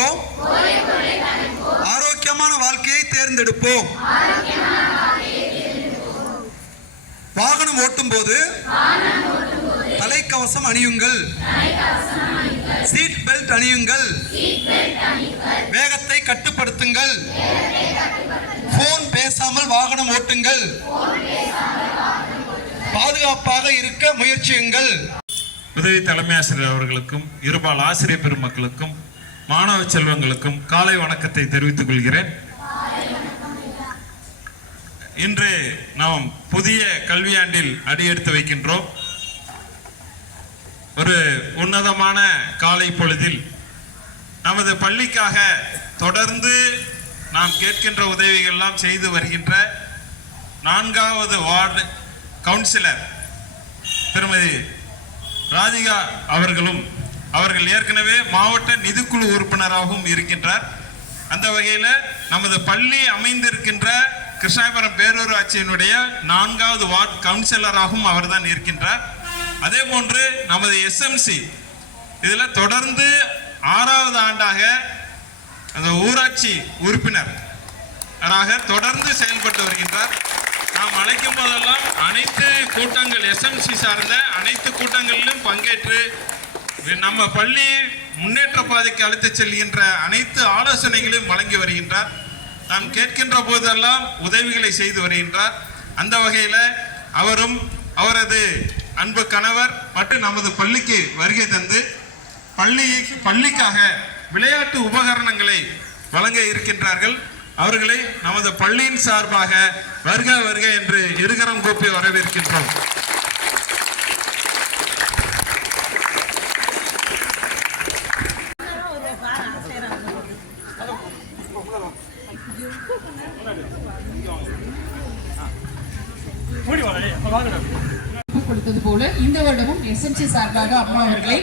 தவிர்ப்போம், ஆரோக்கியமான வாழ்க்கையை தேர்ந்தெடுப்போம். வாகனம் ஓட்டும் போது தலைக்கவசம் அணியுங்கள், சீட் பெல்ட் அணியுங்கள், வேகத்தை கட்டுப்படுத்துங்கள், போன் பேசாமல் வாகனம் ஓட்டுங்கள், பாதுகாப்பாக இருக்க முயற்சியுங்கள். உதவி தலைமை ஆசிரியர் அவர்களுக்கும் இருபால் ஆசிரியர் பெருமக்களுக்கும் மாணவ செல்வங்களுக்கும் காலை வணக்கத்தை தெரிவித்துக் கொள்கிறேன். இன்று நாம் புதிய கல்வியாண்டில் அடியெடுத்து வைக்கின்றோம். ஒரு உன்னதமான காலை பொழுதில் நமது பள்ளிக்காக தொடர்ந்து நாம் கேட்கின்ற உதவிகள் எல்லாம் செய்து வருகின்ற 4வது வார்டு கவுன்சிலர் திருமதி ராதிகா அவர்கள் ஏற்கனவே மாவட்ட நிதிக்குழு உறுப்பினராகவும் இருக்கின்றார். அந்த வகையில் நமது பள்ளி அமைந்திருக்கின்ற கிருஷ்ணாபுரம் பேரூராட்சியினுடைய 4வது வார்டு கவுன்சிலராகவும் அவர்தான் இருக்கின்றார். அதே போன்று நமது எஸ்எம்சி இதில் தொடர்ந்து 6வது ஆண்டாக அந்த ஊராட்சி உறுப்பினராக தொடர்ந்து செயல்பட்டு வருகின்றார். நாம் அழைக்கும் போதெல்லாம் அனைத்து கூட்டங்கள் எஸ்எம்சி சார்ந்த அனைத்து கூட்டங்களிலும் பங்கேற்று நம்ம பள்ளி முன்னேற்ற பாதைக்கு அழைத்து செல்கின்ற அனைத்து ஆலோசனைகளையும் வழங்கி வருகின்றார். நாம் கேட்கின்ற போதெல்லாம் உதவிகளை செய்து வருகின்றார். அந்த வகையில் அவரும் அவரது அன்பு கணவர் மற்றும் நமது பள்ளிக்கு வருகை தந்து பள்ளிக்காக விளையாட்டு உபகரணங்களை வழங்க இருக்கின்றார்கள். அவர்களை நமது பள்ளியின் சார்பாக வருக வருக என்று இருகரம் கூப்பி வரவேற்கின்றோம். கொடுத்தது போல இந்த வருடமும் எஸ்எம்சி சார்பாக அம்மா அவர்களை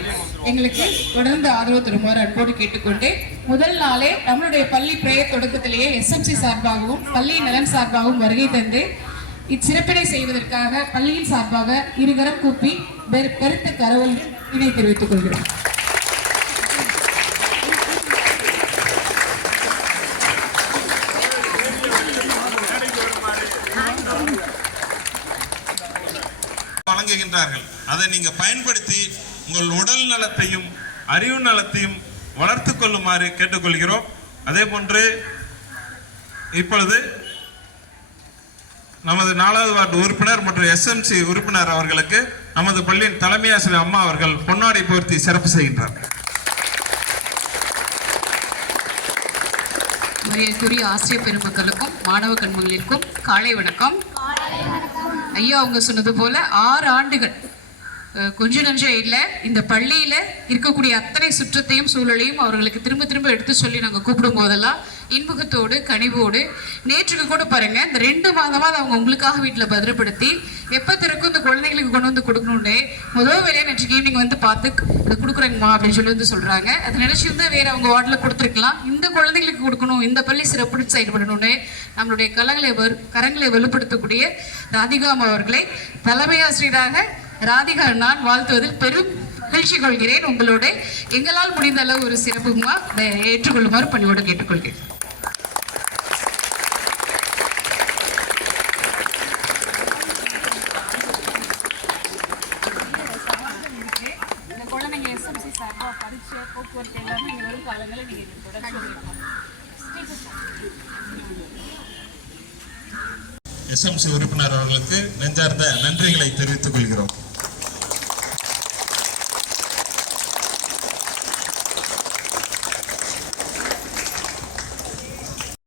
எங்களுக்கு தொடர்ந்து ஆதரவு தருமாறு அன்போடு கேட்டுக்கொண்டு முதல் நாளே நம்மளுடைய பள்ளி பிரேயர் தொடக்கத்திலேயே எஸ்எம்சி சார்பாகவும் பள்ளி நலன் சார்பாகவும் வருகை தந்து இச்சிறப்பினை செய்வதற்காக பள்ளியின் சார்பாக இருகரம் கூப்பி பெருத்த கரவல் இணை தெரிவித்துக் கொள்கிறோம். வழங்குகின்றார்கள். அதை நீங்க பயன்படுத்தி உங்கள் உடல் நலத்தையும் அறிவு நலத்தையும் வளர்த்து கொள்ளுமாறு கேட்டுக்கொள்கிறோம். அதே போன்று இப்பொழுது நமது 4வது வார்டு உறுப்பினர் மற்றும் எஸ்எம்சி உறுப்பினர் அவர்களுக்கு நமது பள்ளியின் தலைமை ஆசிரியர் அம்மா அவர்கள் பொன்னாடை போர்த்தி சிறப்பு செய்கின்றார். மரியாதைக்குரிய ஆசிரியர் பெருமக்களுக்கும் மாணவ கண்மகளிற்கும் காலை வணக்கம். ஐயா அவங்க சொன்னது போல 6 ஆண்டுகள் கொஞ்சம் நஞ்சம் இல்லை. இந்த பள்ளியில இருக்கக்கூடிய அத்தனை சுற்றத்தையும் சூழலையும் அவர்களுக்கு திரும்ப திரும்ப எடுத்து சொல்லி நாங்கள் கூப்பிடும் போதெல்லாம் இன்முகத்தோடு கனிவோடு நேற்றுக்கு கூட பாருங்க இந்த 2 மாதமா அவங்க உங்களுக்காக வீட்டில் பத்திரப்படுத்தி எப்போ திறக்கும் இந்த குழந்தைங்களுக்கு கொண்டு வந்து கொடுக்கணும்னு முதல் வேலையை நேற்றுக்கு ஈவினிங் வந்து பார்த்து இதை கொடுக்குறேங்கம்மா அப்படின்னு சொல்லி வந்து சொல்றாங்க. அதை நினைச்சிருந்தா வேற அவங்க வார்டில் கொடுத்துருக்கலாம். இந்த குழந்தைங்களுக்கு கொடுக்கணும், இந்த பள்ளி சிறப்பு செயல்படணும்னு நம்மளுடைய கரங்களை வலுப்படுத்தக்கூடிய ராதிகா அவர்களை தலைமை ஆசிரியராக ராதிகா நான் வாழ்த்துவதில் பெரும் மகிழ்ச்சி கொள்கிறேன். உங்களோட எங்களால் முடிந்த அளவு ஒரு சிறப்புமா ஏற்றுக்கொள்ளுமாறு பணியோடு கேட்டுக்கொள்கிறேன். இந்த குழந்தைங்க எஸ்எம்சி சார்பாக பரீட்சை போக்குவரத்து எல்லாமே இங்கே வரும் காலங்களில் நீங்கள் தொடர்ந்து எஸ்எம்சி உறுப்பினர் அவர்களுக்கு நெஞ்சார்ந்த நன்றி